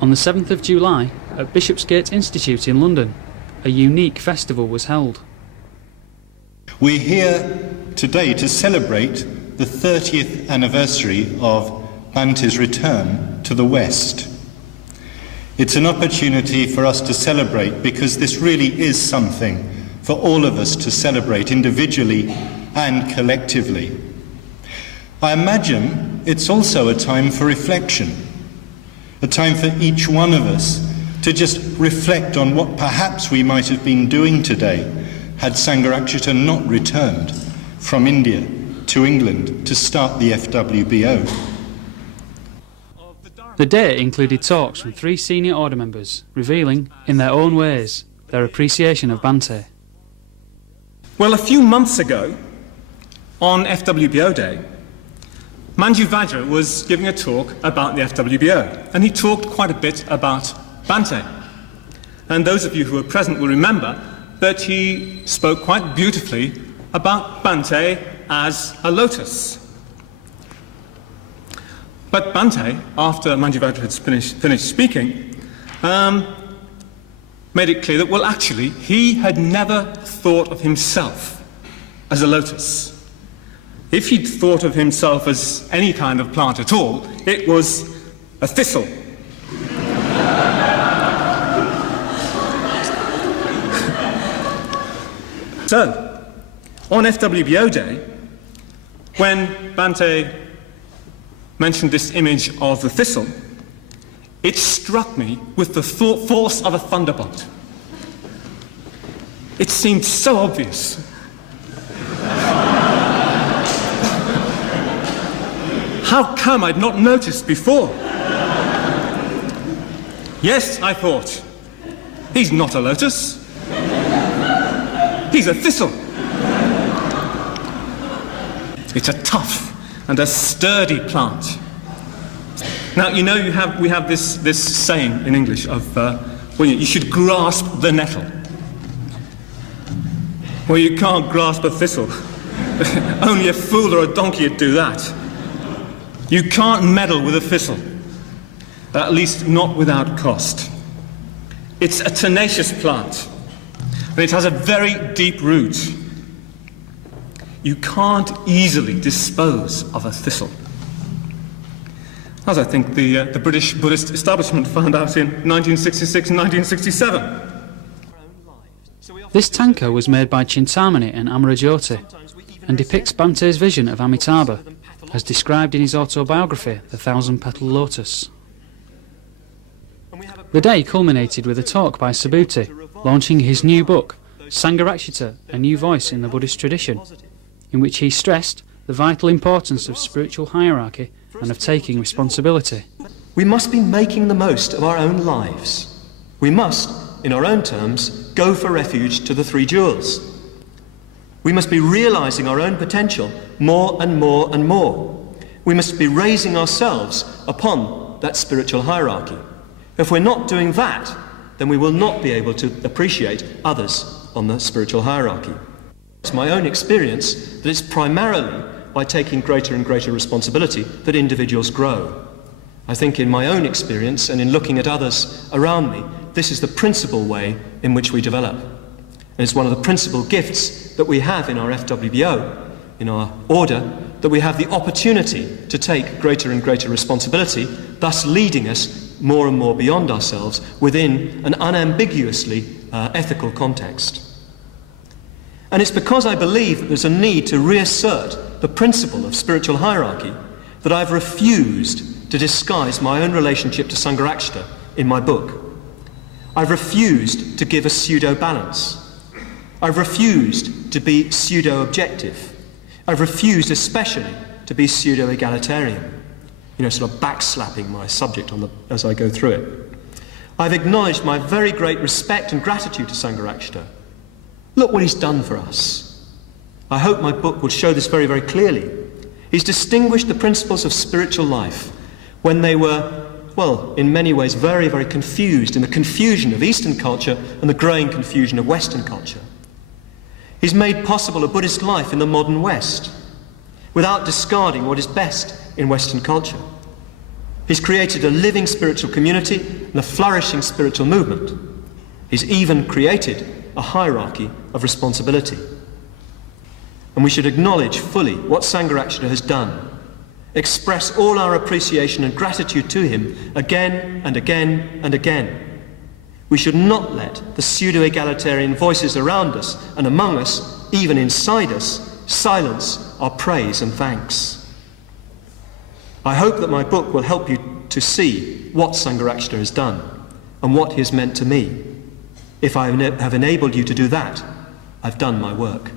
On the 7th of July, at Bishopsgate Institute in London, a unique festival was held. We're here today to celebrate the 30th anniversary of Bante's return to the West. It's an opportunity for us to celebrate because this really is something for all of us to celebrate individually and collectively. I imagine it's also a time for reflection, a time for each one of us to just reflect on what perhaps we might have been doing today had Sangharakshita not returned from India to England to start the FWBO. The day included talks from 3 senior order members, revealing, in their own ways, their appreciation of Bante. Well, a few months ago, on FWBO Day, Manju Vajra was giving a talk about the FWBO, and he talked quite a bit about Bante. And those of you who were present will remember that he spoke quite beautifully about Bante as a lotus. But Bante, after Manju Vajra had finished speaking, made it clear that, well, actually, he had never thought of himself as a lotus. If he'd thought of himself as any kind of plant at all, it was a thistle. So, on FWBO Day, when Bante mentioned this image of the thistle, it struck me with the force of a thunderbolt. It seemed so obvious. How come I'd not noticed before? Yes, I thought, he's not a lotus. He's a thistle. It's a tough and a sturdy plant. Now, you know, we have this saying in English of, well, you should grasp the nettle. Well, you can't grasp a thistle. Only a fool or a donkey would do that. You can't meddle with a thistle, at least not without cost. It's a tenacious plant, and it has a very deep root. You can't easily dispose of a thistle, as I think the British Buddhist establishment found out in 1966 and 1967. This tanka was made by Chintamani and Amarajyoti and depicts Bante's vision of Amitabha, as described in his autobiography, The Thousand Petal Lotus. The day culminated with a talk by Subhuti, launching his new book, Sangharakshita, A New Voice in the Buddhist Tradition, in which he stressed the vital importance of spiritual hierarchy and of taking responsibility. We must be making the most of our own lives. We must, in our own terms, go for refuge to the 3 jewels. We must be realizing our own potential more and more and more. We must be raising ourselves upon that spiritual hierarchy. If we're not doing that, then we will not be able to appreciate others on the spiritual hierarchy. It's my own experience that it's primarily by taking greater and greater responsibility that individuals grow. I think in my own experience and in looking at others around me, this is the principal way in which we develop. And it's one of the principal gifts that we have in our FWBO, in our order, that we have the opportunity to take greater and greater responsibility, thus leading us more and more beyond ourselves within an unambiguously ethical context. And it's because I believe that there's a need to reassert the principle of spiritual hierarchy that I've refused to disguise my own relationship to Sangharakshita in my book. I've refused to give a pseudo-balance. I've refused to be pseudo-objective. I've refused especially to be pseudo-egalitarian, sort of backslapping my subject as I go through it. I've acknowledged my very great respect and gratitude to Sangharakshita. Look what he's done for us. I hope my book will show this very, very clearly. He's distinguished the principles of spiritual life when they were well, in many ways very, very confused in the confusion of Eastern culture and the growing confusion of Western culture. He's made possible a Buddhist life in the modern West, without discarding what is best in Western culture. He's created a living spiritual community and a flourishing spiritual movement. He's even created a hierarchy of responsibility. And we should acknowledge fully what Sangharakshita has done, express all our appreciation and gratitude to him again and again and again. We should not let the pseudo-egalitarian voices around us and among us, even inside us, silence our praise and thanks. I hope that my book will help you to see what Sangharakshita has done and what he has meant to me. If I have enabled you to do that, I've done my work.